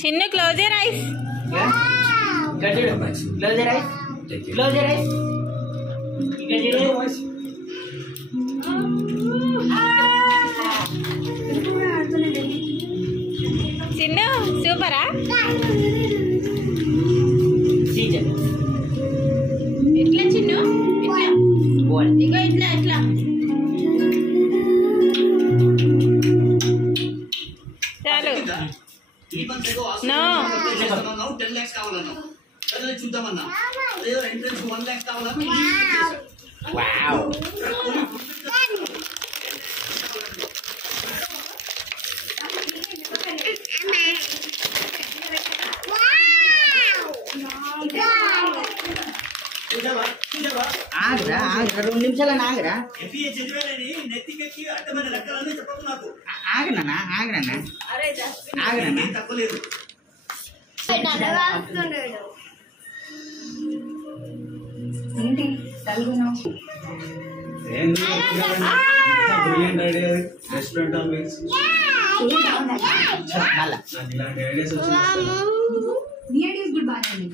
Chinnu close your eyes. Close your eyes. Close your eyes. ఇక్కడ చూడు. చిన్ను సూపరా? ఎట్లా చిన్ను? ఇగో ఇట్లా ఎట్లా చాలు. నో చూద్దామన్నా ఎంట్రన్స్ 1 లక్ష కావాలన్నా ఆగరా ఆగరా 2 నిమిషాలు ఆగరా. ఆగనా ఆగనా ఆగనా తప్పలేదు. ఏంటి తలుగున్నావు? రెస్టారెంట్ ఆంబియన్స్ మళ్ళా ఇలాంటి ఐడియాస్ వచ్చినాయి. నీ ఐడియాస్ కూడా బాగానే ఉన్నాయి.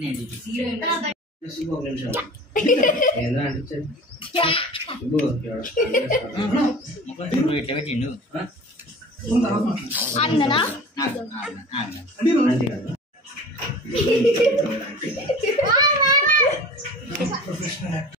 నేను ఒక నిమిషం ఏంద్రా అంటే ఇట్లా పెట్టిండు. అన్ననా అంతే కదా.